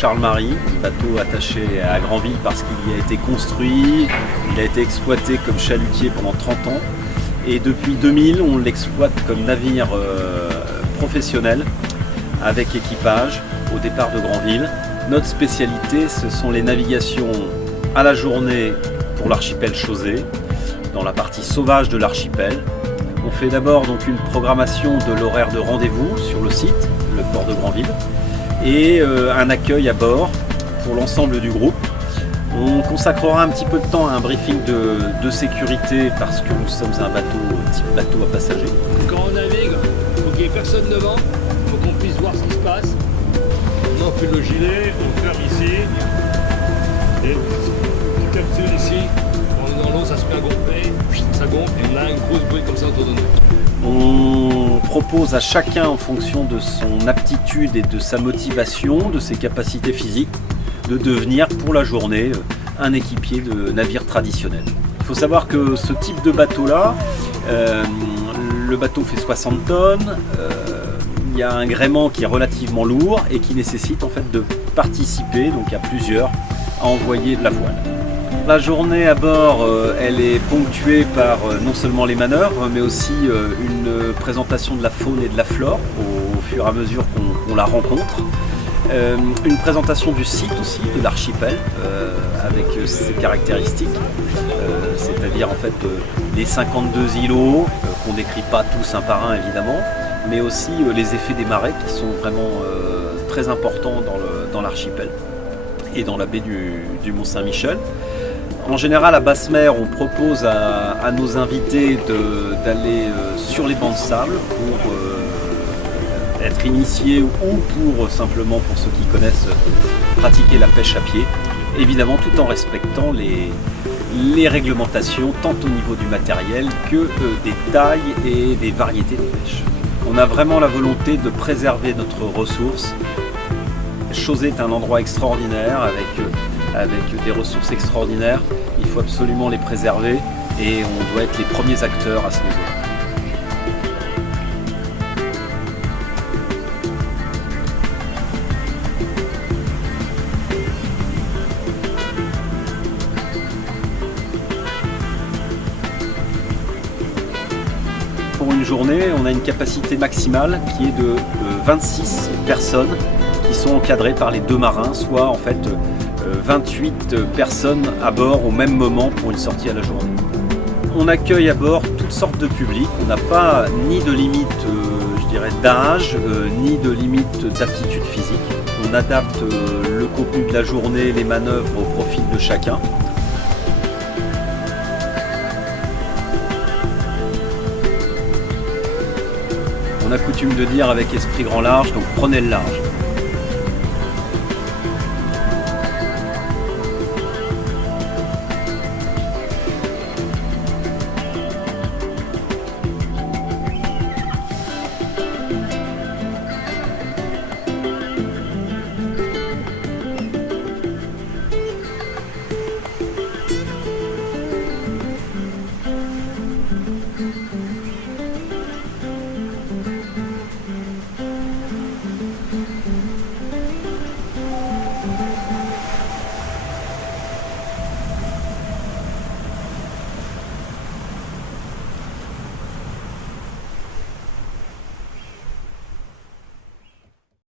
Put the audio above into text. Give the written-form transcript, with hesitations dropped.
Charles-Marie, bateau attaché à Granville parce qu'il y a été construit, il a été exploité comme chalutier pendant 30 ans et depuis 2000 on l'exploite comme navire professionnel avec équipage au départ de Granville. Notre spécialité, ce sont les navigations à la journée pour l'archipel Chausey, dans la partie sauvage de l'archipel. On fait d'abord donc une programmation de l'horaire de rendez-vous sur le site, le port de Granville, et un accueil à bord pour l'ensemble du groupe. On consacrera un petit peu de temps à un briefing de sécurité parce que nous sommes un type bateau à passagers. Quand on navigue, il faut qu'il n'y ait personne devant, il faut qu'on puisse voir ce qui se passe. On enfile le gilet, on ferme ici, et on capture ici. Quand on est dans l'eau, ça se met à gonfler, ça gonfle et on a une grosse bruit comme ça autour de nous. On propose à chacun, en fonction de son aptitude et de sa motivation, de ses capacités physiques, de devenir pour la journée un équipier de navire traditionnel. Il faut savoir que ce type de bateau-là, le bateau fait 60 tonnes, il y a un gréement qui est relativement lourd et qui nécessite en fait de participer, donc à plusieurs, à envoyer de la voile. La journée à bord, elle est ponctuée par non seulement les manœuvres, mais aussi une présentation de la faune et de la flore au fur et à mesure qu'on la rencontre. Une présentation du site aussi, de l'archipel, avec ses caractéristiques, c'est-à-dire en fait les 52 îlots, qu'on décrit pas tous un par un évidemment, mais aussi les effets des marées qui sont vraiment très importants dans l'archipel et dans la baie du Mont-Saint-Michel. En général, à basse mer, on propose à nos invités d'aller sur les bancs de sable pour être initiés ou pour simplement, pour ceux qui connaissent, pratiquer la pêche à pied, évidemment tout en respectant les réglementations tant au niveau du matériel que des tailles et des variétés de pêche. On a vraiment la volonté de préserver notre ressource. Chausey est un endroit extraordinaire avec des ressources extraordinaires. Il faut absolument les préserver et on doit être les premiers acteurs à ce niveau-là. Pour une journée, on a une capacité maximale qui est de 26 personnes qui sont encadrées par les deux marins, soit en fait 28 personnes à bord au même moment pour une sortie à la journée. On accueille à bord toutes sortes de publics, on n'a pas ni de limite d'âge, ni de limite d'aptitude physique. On adapte le contenu de la journée, les manœuvres au profil de chacun. On a coutume de dire avec esprit grand large, donc prenez le large.